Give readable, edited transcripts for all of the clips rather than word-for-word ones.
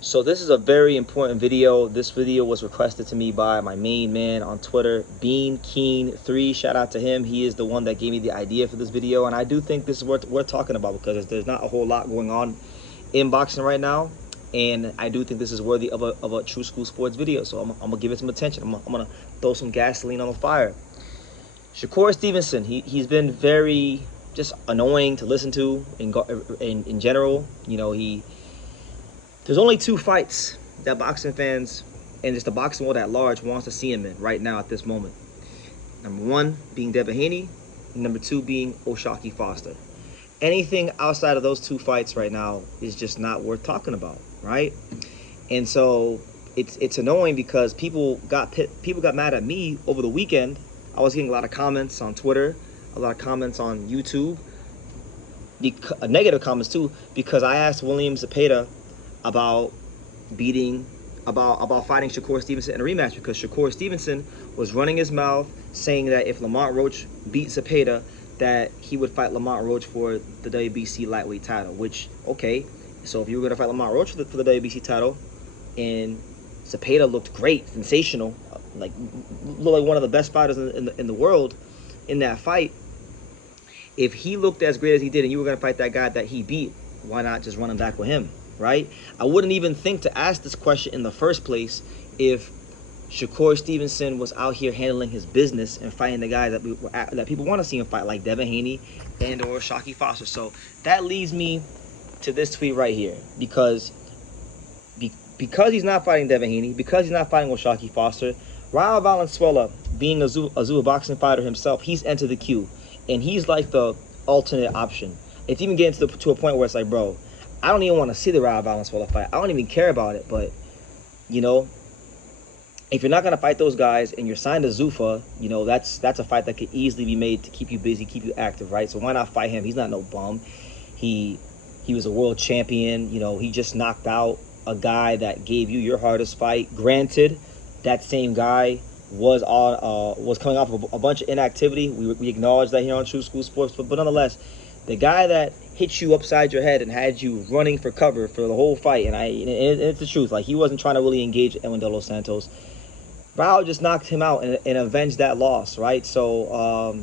So this is a very important video. This video was requested to me by my main man on Twitter, Bean Keen 3. Shout out to him. He is the one that gave me the idea for this video, and I do think this is worth talking about because there's not a whole lot going on in boxing right now, and I do think this is worthy of a true school sports video. So I'm gonna give it some attention. I'm gonna throw some gasoline on the fire. Shakur Stevenson, he's been very just annoying to listen to in general. You know, there's only two fights that boxing fans and just the boxing world at large wants to see him in right now at this moment. Number one being Devin Haney, and number two being O'Shaquie Foster. Anything outside of those two fights right now is just not worth talking about, right? And so it's annoying because people got mad at me over the weekend. I was getting a lot of comments on Twitter, a lot of comments on YouTube, negative comments too, because I asked William Zepeda about fighting Shakur Stevenson in a rematch, because Shakur Stevenson was running his mouth saying that if Lamont Roach beat Zepeda, that he would fight Lamont Roach for the WBC lightweight title. Which, okay, so if you were going to fight Lamont Roach for the WBC title, and Zepeda looked great, sensational, like looked like one of the best fighters in the world in that fight, if he looked as great as he did and you were going to fight that guy that he beat, why not just run him back with him, right? I wouldn't even think to ask this question in the first place if Shakur Stevenson was out here handling his business and fighting the guys that people want to see him fight, like Devin Haney and or O'Shaquie Foster. So that leads me to this tweet right here, because he's not fighting Devin Haney, because he's not fighting O'Shaquie Foster, Ray Valenzuela, being a Zulu boxing fighter himself, he's entered the queue, and he's like the alternate option. It's even getting to a point where it's like, bro, I don't even want to see the Ray Valenzuela fight. I don't even care about it. But, you know, if you're not going to fight those guys and you're signed to Zuffa, you know, that's a fight that could easily be made to keep you busy, keep you active, right? So why not fight him? He's not no bum. He was a world champion. You know, he just knocked out a guy that gave you your hardest fight. Granted, that same guy was coming off of a bunch of inactivity. We acknowledge that here on True School Sports, but nonetheless, the guy that hit you upside your head and had you running for cover for the whole fight, and it's the truth, like, he wasn't trying to really engage Edwin De Los Santos. Rao just knocked him out and avenged that loss, right? So,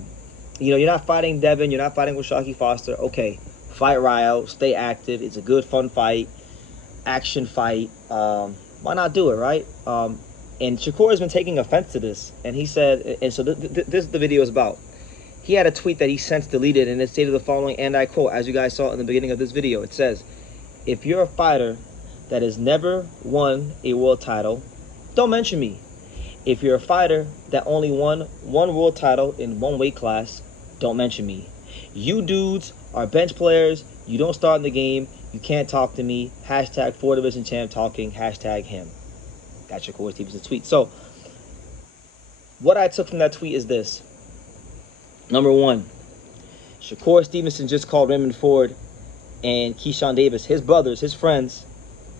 you know, you're not fighting Devin, you're not fighting O'Shaquie Foster. Okay, fight Rao, stay active. It's a good, fun fight, action fight. Why not do it, right? And Shakur has been taking offense to this, and he said, and so this is the video is about. He had a tweet that he since deleted, and it stated the following, and I quote, as you guys saw in the beginning of this video, it says, "If you're a fighter that has never won a world title, don't mention me. If you're a fighter that only won one world title in one weight class, don't mention me. You dudes are bench players. You don't start in the game. You can't talk to me. Hashtag 4 division champ talking. Hashtag him." That's Shakur Stevenson's tweet. So what I took from that tweet is this. Number one, Shakur Stevenson just called Raymond Ford and Keyshawn Davis, his brothers, his friends,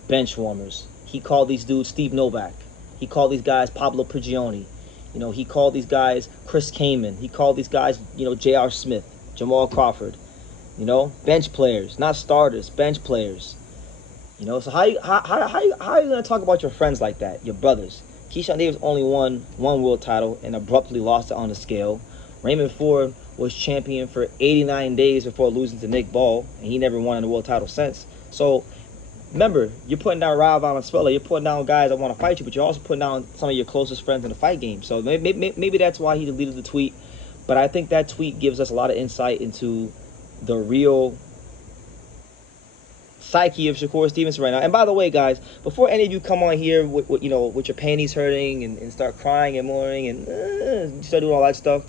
bench warmers. He called these dudes Steve Novak. He called these guys Pablo Prigioni. You know, he called these guys Chris Kaman. He called these guys, you know, J.R. Smith, Jamal Crawford. You know, bench players, not starters, bench players. You know, so how are you going to talk about your friends like that, your brothers? Keyshawn Davis only won one world title and abruptly lost it on the scale. Raymond Ford was champion for 89 days before losing to Nick Ball, and he never won a world title since. So, remember, you're putting down Ray Valenzuela, you're putting down guys that want to fight you, but you're also putting down some of your closest friends in the fight game. So maybe that's why he deleted the tweet. But I think that tweet gives us a lot of insight into the real psyche of Shakur Stevenson right now. And by the way, guys, before any of you come on here with your panties hurting and start crying and mourning and start doing all that stuff,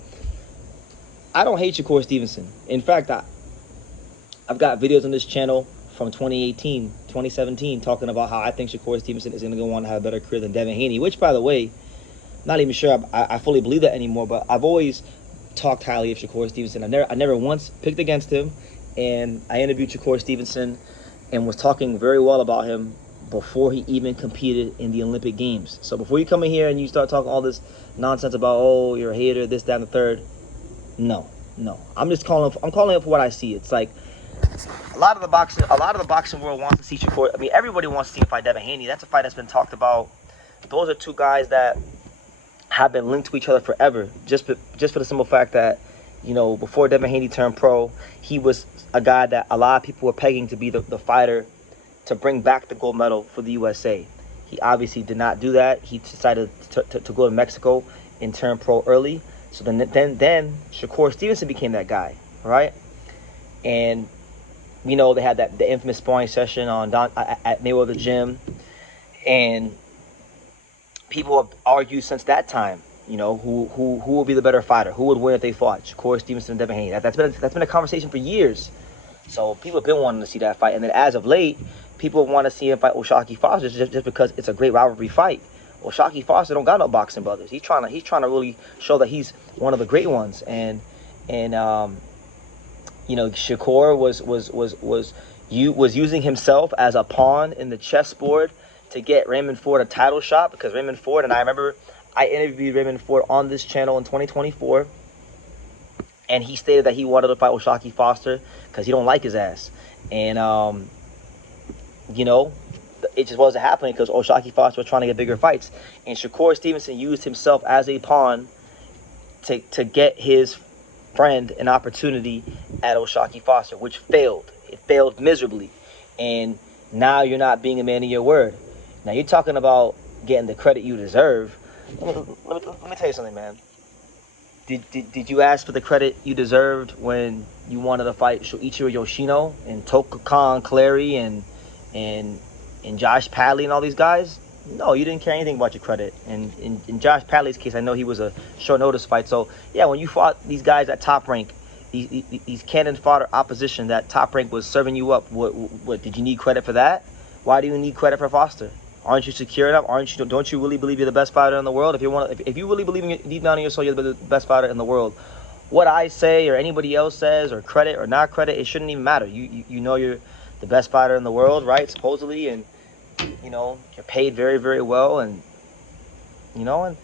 I don't hate Shakur Stevenson. In fact, I've got videos on this channel from 2018, 2017, talking about how I think Shakur Stevenson is going to go on to have a better career than Devin Haney, which, by the way, not even sure I fully believe that anymore, but I've always talked highly of Shakur Stevenson. I never once picked against him, and I interviewed Shakur Stevenson and was talking very well about him before he even competed in the Olympic Games. So before you come in here and you start talking all this nonsense about, oh, you're a hater, this, that, and the third, no. I'm calling up for what I see. It's like, a lot of the boxing world wants to see Shakur. I mean, everybody wants to see him fight Devin Haney. That's a fight that's been talked about. Those are two guys that have been linked to each other forever. Just for the simple fact that, you know, before Devin Haney turned pro, he was a guy that a lot of people were pegging to be the fighter to bring back the gold medal for the USA. He obviously did not do that. He decided to go to Mexico and turn pro early. So then Shakur Stevenson became that guy, right? And we know they had the infamous sparring session at Mayweather Gym, and people have argued since that time, you know, who will be the better fighter, who would win if they fought, Shakur Stevenson and Devin Haney. That's been a conversation for years. So people have been wanting to see that fight, and then as of late, people want to see him fight O'Shaquie Foster just because it's a great rivalry fight. O'Shaquie Foster don't got no boxing brothers. He's trying to really show that he's one of the great ones, and you know, Shakur was using himself as a pawn in the chessboard to get Raymond Ford a title shot, because Raymond Ford, and I remember I interviewed Raymond Ford on this channel in 2024, and he stated that he wanted to fight O'Shaquie Foster because he don't like his ass, and you know, it just wasn't happening because O'Shaquie Foster was trying to get bigger fights, and Shakur Stevenson used himself as a pawn to get his friend an opportunity at O'Shaquie Foster, which failed. It failed miserably, and now you're not being a man of your word. Now you're talking about getting the credit you deserve. Let me tell you something, man. Did you ask for the credit you deserved when you wanted to fight Shoichiro Yoshino and Tokukan Clary and Josh Padley and all these guys? No, you didn't care anything about your credit. And in Josh Padley's case, I know he was a short notice fight. So yeah, when you fought these guys at Top Rank, these cannon fodder opposition, that Top Rank was serving you up. What did you need credit for that? Why do you need credit for Foster? Aren't you secure enough? Don't you really believe you're the best fighter in the world? If you really believe in deep down in your soul you're the best fighter in the world, what I say or anybody else says, or credit or not credit, it shouldn't even matter. You know you're the best fighter in the world, right? Supposedly, and you know you're paid very, very well, and you know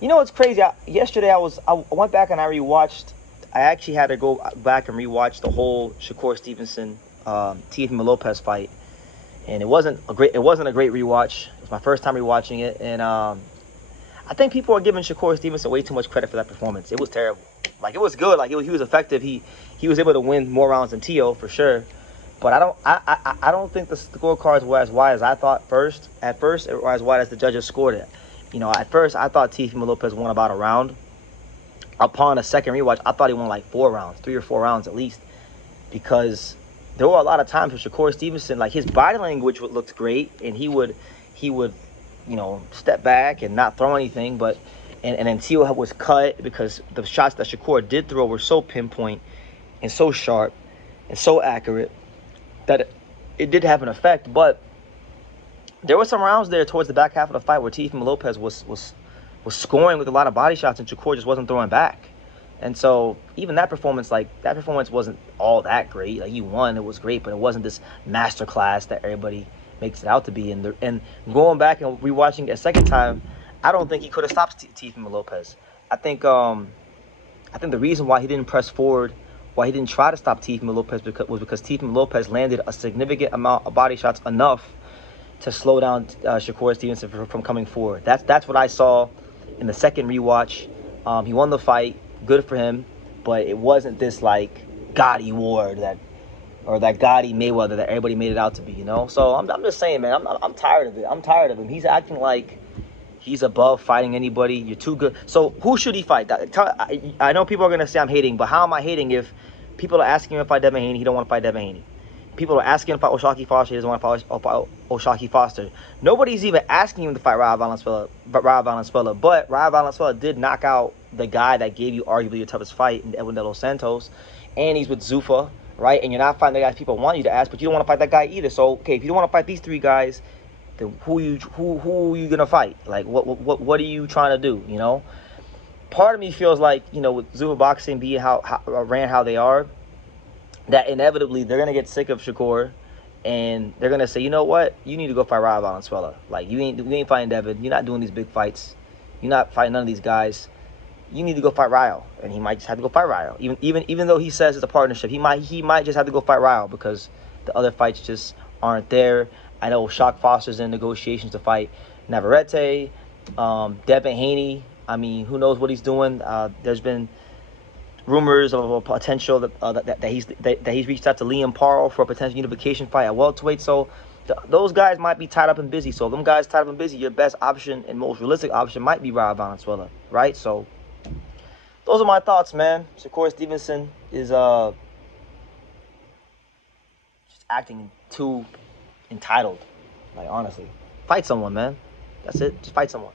it's crazy. Yesterday I went back and I rewatched. I actually had to go back and rewatch the whole Shakur Stevenson Teofimo Lopez fight, and it wasn't a great rewatch. It was my first time rewatching it, and I think people are giving Shakur Stevenson way too much credit for that performance. It was terrible. Like, it was good. Like, he was effective. He was able to win more rounds than Teo for sure. But I don't think the scorecards were as wide as I thought at first, or as wide as the judges scored it. You know, at first I thought Teofimo Lopez won about a round. Upon a second rewatch, I thought he won like 4 rounds, 3 or 4 rounds at least, because there were a lot of times where Shakur Stevenson, like, his body language looked great, and he would, you know, step back and not throw anything, but and then Teo was cut because the shots that Shakur did throw were so pinpoint and so sharp and so accurate that it did have an effect. But there were some rounds there towards the back half of the fight where Teofimo Lopez was scoring with a lot of body shots, and Shakur just wasn't throwing back. And so even that performance wasn't all that great. Like, he won, it was great, but it wasn't this masterclass that everybody makes it out to be. And going back and rewatching it a second time, I don't think he could have stopped Teofimo Lopez. I think the reason why he didn't press forward, why he didn't try to stop Teofimo Lopez was because Teofimo Lopez landed a significant amount of body shots, enough to slow down Shakur Stevenson from coming forward. That's what I saw in the second rewatch. He won the fight, good for him, but it wasn't this like Gotti war that Gotti Mayweather that everybody made it out to be, you know. So I'm just saying, man, I'm tired of it. I'm tired of him. He's acting like he's above fighting anybody. You're too good. So who should he fight? I know people are gonna say I'm hating, but how am I hating if people are asking him to fight Devin Haney? He don't want to fight Devin Haney. People are asking him to fight O'Shaquie Foster. He doesn't want to fight O'Shaquie Foster. Nobody's even asking him to fight Ray Valenzuela. But Ray Valenzuela did knock out the guy that gave you arguably your toughest fight in Edwin De Los Santos. And he's with Zuffa, right? And you're not fighting the guys people want you to ask, but you don't want to fight that guy either. So, okay, if you don't want to fight these 3 guys, then who are you gonna fight? Like, what are you trying to do? You know, part of me feels like, you know, with Zuffa Boxing being how they are, that inevitably they're gonna get sick of Shakur, and they're gonna say, you know what, you need to go fight Ray Valenzuela. Like, you ain't fighting Devin. You're not doing these big fights. You're not fighting none of these guys. you need to go fight Ryo, and he might just have to go fight Ryo. Even though he says it's a partnership, he might just have to go fight Ryo because the other fights just aren't there. I know Shock Foster's in negotiations to fight Navarrete, Devin Haney. I mean, who knows what he's doing? There's been rumors of a potential that he's reached out to Liam Parle for a potential unification fight at welterweight. So those guys might be tied up and busy. So them guys tied up and busy, your best option and most realistic option might be Ray Valenzuela, right? So those are my thoughts, man. Shakur Stevenson is just acting too entitled. Like, honestly, fight someone, man. That's it. Just fight someone.